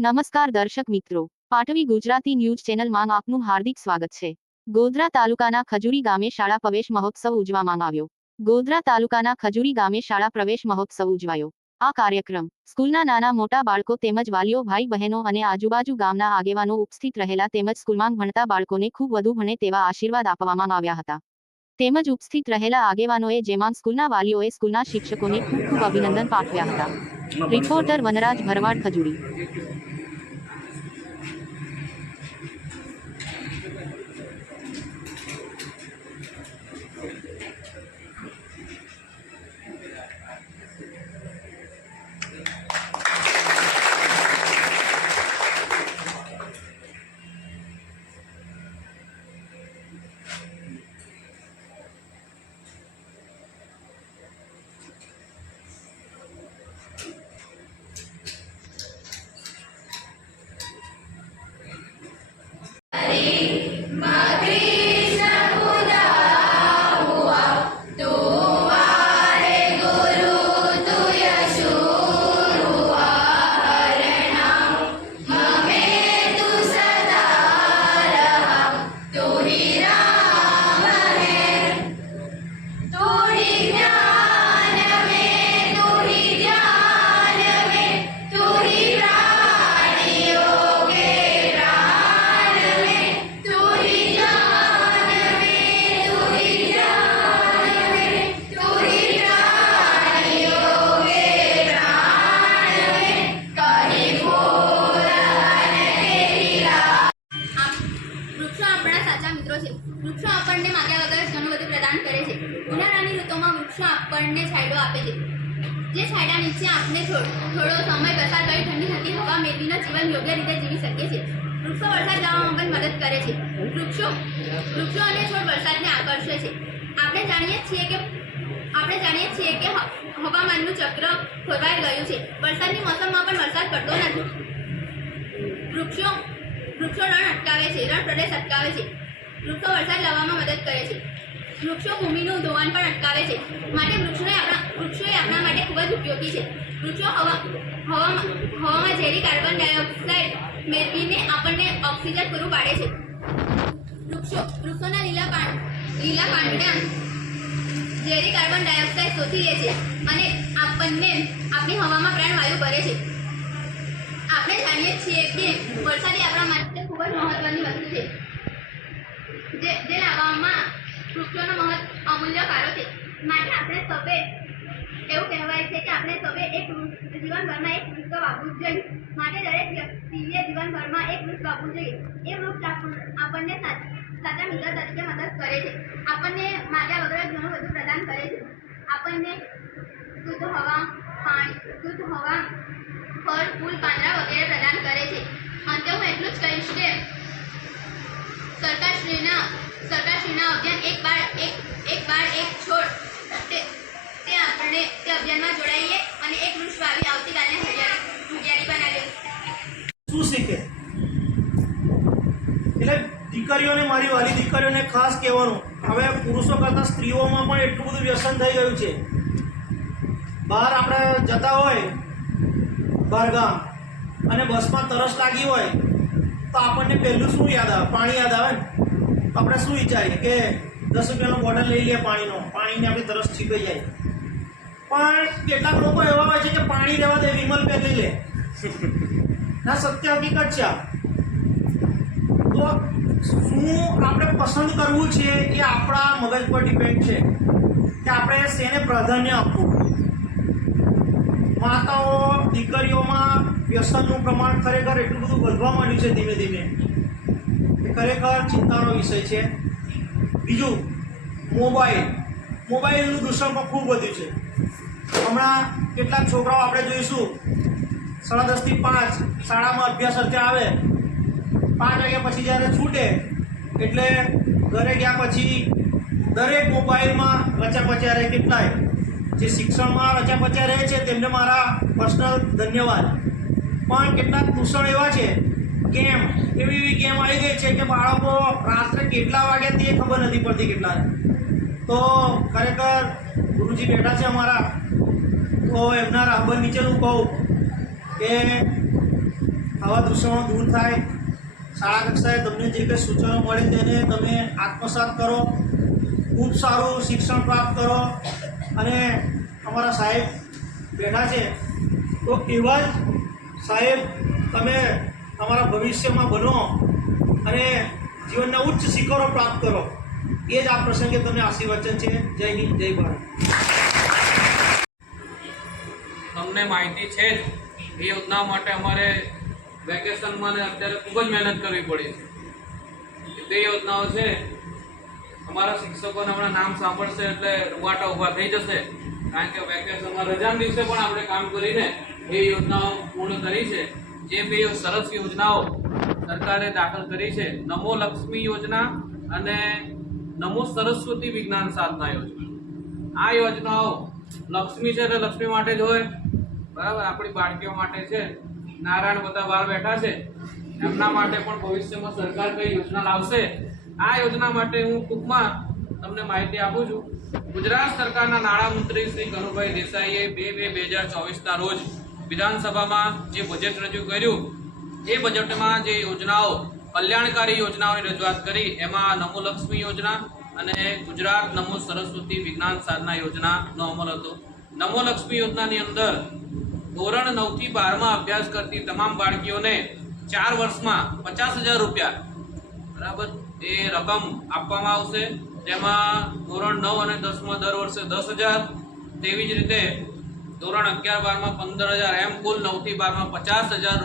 નમસ્કાર દર્શક મિત્રો, પાટવી ગુજરાતી ન્યૂઝ ચેનલમાં આપનું હાર્દિક સ્વાગત છે। ગોધરા તાલુકાના ખજૂરી ગામે શાળા પ્રવેશ મહોત્સવ ઉજવવામાં આવ્યો। ગોધરા તાલુકાના ખજૂરી ગામે શાળા પ્રવેશ મહોત્સવ ઉજવાયો। આ કાર્યક્રમ સ્કૂલના નાના મોટા બાળકો તેમજ વાલીઓ, ભાઈ બહેનો અને આજુબાજુ ગામના આગેવાનો ઉપસ્થિત રહેલા તેમજ સ્કૂલમાં ભણતા બાળકોને ખૂબ વધુ ભણે તેવા આશીર્વાદ આપવામાં આવ્યા હતા। તેમજ ઉપસ્થિત રહેલા આગેવાનોએ જેમાં સ્કૂલના વાલીઓએ સ્કૂલના શિક્ષકોને ખૂબ ખૂબ અભિનંદન પાઠવ્યા હતા। રિપોર્ટર વનરાજ ભરવાડ, ખજૂરી। વૃક્ષો આપણને માગ્યા વગર ઘણું બધું પ્રદાન કરે છે। ઉનાળાની ઋતુમાં વૃક્ષો આપણને છાંયડો આપે છે, જે છાંયડા નીચે આપણે થોડો સમય પસાર કરી ઠંડી હવા મેળવીને જીવન યોગ્ય રીતે જીવી શકીએ છીએ। વૃક્ષો વરસાદ લાવવામાં પણ મદદ કરે છે। વૃક્ષો અને છોડ વરસાદને આકર્ષે છે। આપણે જાણીએ છીએ કે હવામાનનું ચક્ર ખોરવાઈ ગયું છે। વરસાદની મોસમમાં પણ વરસાદ પડતો નથી। વૃક્ષો રણ અટકાવે છે, રણ પ્રદેશ અટકાવે છે। વૃક્ષો વરસાદ લાવવામાં મદદ કરે છે। વૃક્ષો ભૂમિનું ધોવાણ પણ અટકાવે છે, માટે વૃક્ષો આપણા માટે ખૂબ જ ઉપયોગી છે। વૃક્ષો હવામાં ઝેરી કાર્બન ડાયોક્સાઇડ મેળવીને આપણને ઓક્સિજન પૂરું પાડે છે। વૃક્ષોના લીલા પાંદડા ઝેરી કાર્બન ડાયોક્સાઇડ શોષી લે છે અને આપણને આપણી હવામાં પ્રાણવાયુ ભરે છે। આપણે જાણીએ છીએ કે વરસાદ આપણા માટે ખૂબ જ મહત્વની વસ્તુ છે, જે લાવવામાં વૃક્ષોનો અમૂલ્ય ફાળો છે। માટે આપણે સૌએ એવું કહેવાય છે કે આપણે સૌએ જીવનભરમાં એક વૃક્ષ વાવવું જોઈએ। માટે દરેક વ્યક્તિએ જીવનભરમાં એક વૃક્ષ વાવવું જોઈએ। એ વૃક્ષ આપણને સાચા મિત્ર તરીકે મદદ કરે છે। આપણને માગ્યા વગર ઘણું બધું પ્રદાન કરે છે। આપણને શુદ્ધ હવા, ફળ, ફૂલ, પાંદડા વગેરે પ્રદાન કરે છે। અંતે હું એટલું જ કહીશ કે સરકારશ્રીના અભિયાન એક બાળ એક છોડ તે અભિયાનમાં જોડાઈએ અને એક વૃક્ષ વાવી આવતીકાલને હરિયાળી બનાવીએ। શું શીખે એટલે દીકરીઓને, મારી વાલી દીકરીઓને ખાસ કહેવાનું, હવે પુરુષો કરતાં સ્ત્રીઓમાં પણ એટલું બધું વ્યસન થઈ ગયું છે। બહાર આપણે જતા હોય બહારગામ અને બસમાં તરસ લાગી હોય તો આપણને પહેલું શું યાદ આવે? પાણી યાદ આવે ને। તો આપણે શું વિચારીએ કે 10 રૂપિયાનો બોટલ લઈ લઈએ પાણીને આપણી તરસ છીપાઈ જાય। પણ કેટલાક લોકો એવા હોય છે કે પાણી રહેવા દે, વિમલ પેન લઈ લે ના, સત્ય હકીકત છે। તો શું આપણે પસંદ કરવું છે એ આપણા મગજ પર ડિપેન્ડ છે કે આપણે શેને પ્રાધાન્ય આપવું। માતાઓ, દીકરીઓમાં વ્યસનનું પ્રમાણ ખરેખર એટલું બધું વધવા માંડ્યું છે ધીમે ધીમે, એ ખરેખર ચિંતાનો વિષય છે। બીજું, મોબાઈલનું દૂષણ પણ ખૂબ વધ્યું છે। હમણાં કેટલાક છોકરાઓ આપણે જોઈશું 10:30 થી 5 શાળામાં અભ્યાસ અર્થે આવે, 5 વાગ્યા પછી જ્યારે છૂટે એટલે ઘરે ગયા પછી દરેક મોબાઈલમાં રચ્યા પચ્યા રહે। કેટલાય જે શિક્ષણમાં રચ્યા પચ્યા રહે છે તેમને મારા પર્સનલ ધન્યવાદ। પણ કેટલાક દૂષણ એવા છે, એવી ગેમ આવી ગઈ છે કે બાળકો રાત્રે કેટલા વાગ્યા તે ખબર નથી પડતી કેટલા। તો ખરેખર ગુરુજી બેઠા છે અમારા, તો એમના રાહબર નીચેનું કહું કે આવા દૃશ્યોમાં દૂર થાય. શાળા કક્ષાએ તમને જે કંઈ સૂચનો મળે તેને તમે આત્મસાત કરો, ખૂબ સારું શિક્ષણ પ્રાપ્ત કરો. અને અમારા સાહેબ બેઠા છે તો એવા જ સાહેબ તમે અમારા ભવિષ્યમાં બનો અને જીવનના ઉચ્ચ શિખરો પ્રાપ્ત કરો. એ જ આ પ્રસંગે તમને આશીર્વચન છે. જય હિન્દ, જય ભારત. તમને માહિતી છે જ એ યોજના માટે અમારે વેકેશનમાં ને અત્યારે ખૂબ જ મહેનત કરવી પડી છે. તે યોજનાઓ છે અમારા શિક્ષકોને હમણાં નામ સાંભળશે એટલે રૂવાટા ઊભા થઈ જશે, કારણ કે વેકેશનમાં રજાના દિવસે પણ આપણે કામ કરીને એ યોજનાઓ પૂર્ણ કરી છે. જે બે સરસ યોજનાઓ સરકારે દાખલ કરી છે, નમો લક્ષ્મી યોજના અને નમો સરસ્વતી વિજ્ઞાન સાધના યોજના. આ યોજનાઓ લક્ષ્મી છે એટલે લક્ષ્મી માટે જ હોય, બરાબર, આપણી બાળકીઓ માટે છે. નારાયણ બધા બહાર બેઠા છે, એમના માટે પણ ભવિષ્યમાં સરકાર કઈ યોજના લાવશે, આ યોજના માટે હું ટૂંકમાં તમને માહિતી આપું છું. ગુજરાત સરકારના નાણામંત્રી શ્રી કનુભાઈ દેસાઈએ 2/2/2024ના રોજ વિધાનસભામાં જે બજેટ રજૂ કર્યું એ બજેટમાં જે યોજનાઓ કલ્યાણકારી યોજનાઓની રજૂઆત કરી એમાં નમો લક્ષ્મી યોજના અને ગુજરાત નમો સરસ્વતી વિજ્ઞાન સાધના યોજનાનો અમલ હતો. નમો લક્ષ્મી યોજનાની અંદર ધોરણ 9 થી 12માં અભ્યાસ કરતી તમામ બાળકીઓને 4 વર્ષમાં 50,000 રૂપિયા, બરાબર, એ રકમ આપવામાં આવશે. જેમાં ધોરણ 9 અને 10માં દર વર્ષે 10,000, તેવી જ રીતે ધોરણ 11-12માં 15,000, એમ કુલ 9 થી 12માં 50,000